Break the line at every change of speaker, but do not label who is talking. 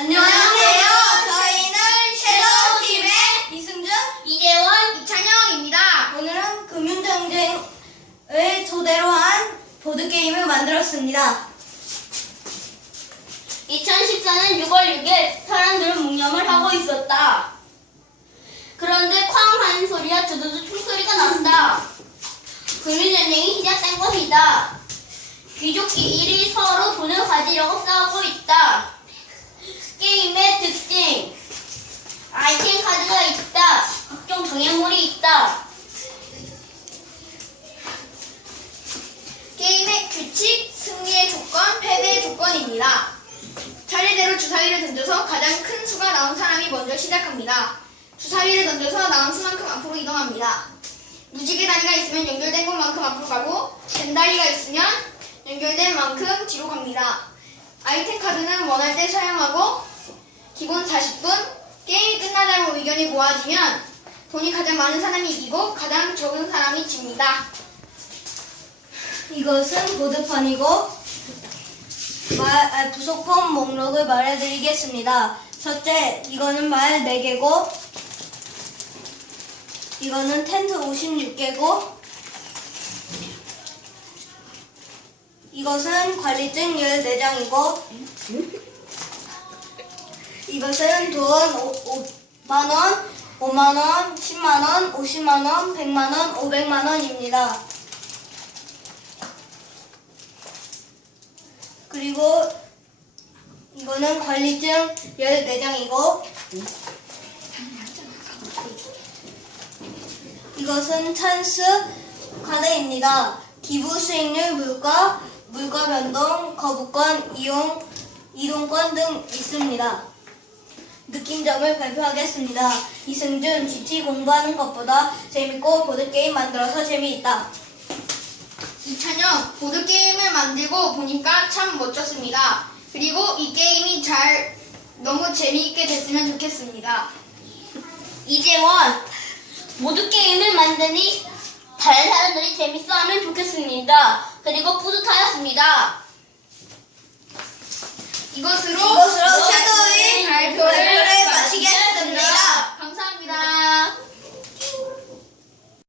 안녕하세요. 저희는 섀도우 팀의 이승준,
이재원, 이찬영입니다.
오늘은 금융전쟁을 토대로 한 보드게임을 만들었습니다.
2014년 6월 6일 사람들은 묵념을 하고 있었다. 그런데 쾅 하는 소리와 두두두 총소리가 났다. 금융전쟁이 시작된 것이다. 귀족끼리 서로 돈을 가지려고 싸우고 있다. 게임의 특징. 아이템 카드가 있다. 각종 정해물이 있다.
게임의 규칙, 승리의 조건, 패배의 조건입니다. 차례대로 주사위를 던져서 가장 큰 수가 나온 사람이 먼저 시작합니다. 주사위를 던져서 나온 수만큼 앞으로 이동합니다. 무지개 다리가 있으면 연결된 곳만큼 앞으로 가고 벤다리가 있으면 연결된 만큼 뒤로 갑니다. 아이템 카드는 원할 때 사용하고 기본 40분 게임이 끝나자고 의견이 모아지면 돈이 가장 많은 사람이 이기고 가장 적은 사람이 집니다.
이것은 보드판이고 말, 아, 부속품 목록을 말해드리겠습니다. 첫째, 이거는 말 4개고 이거는 텐트 56개고 이것은 관리증 14장이고 이것은 돈 5만원, 5만원, 10만원, 50만원, 100만원, 500만원입니다. 그리고 이거는 관리증 14장이고 이것은 찬스 카드입니다. 기부 수익률 물가, 물가 변동, 거부권, 이용, 이동권 등 있습니다. 느낀점을 발표하겠습니다. 이승준, GT 공부하는 것보다 재밌고 보드게임 만들어서 재미있다.
이찬영 보드게임을 만들고 보니까 참 멋졌습니다. 그리고 이 게임이 잘 너무 재미있게 됐으면 좋겠습니다.
이재원 모두 게임을 만드니 다른 사람들이 재밌어하면 좋겠습니다. 그리고 뿌듯하였습니다.
이것으로
이것으로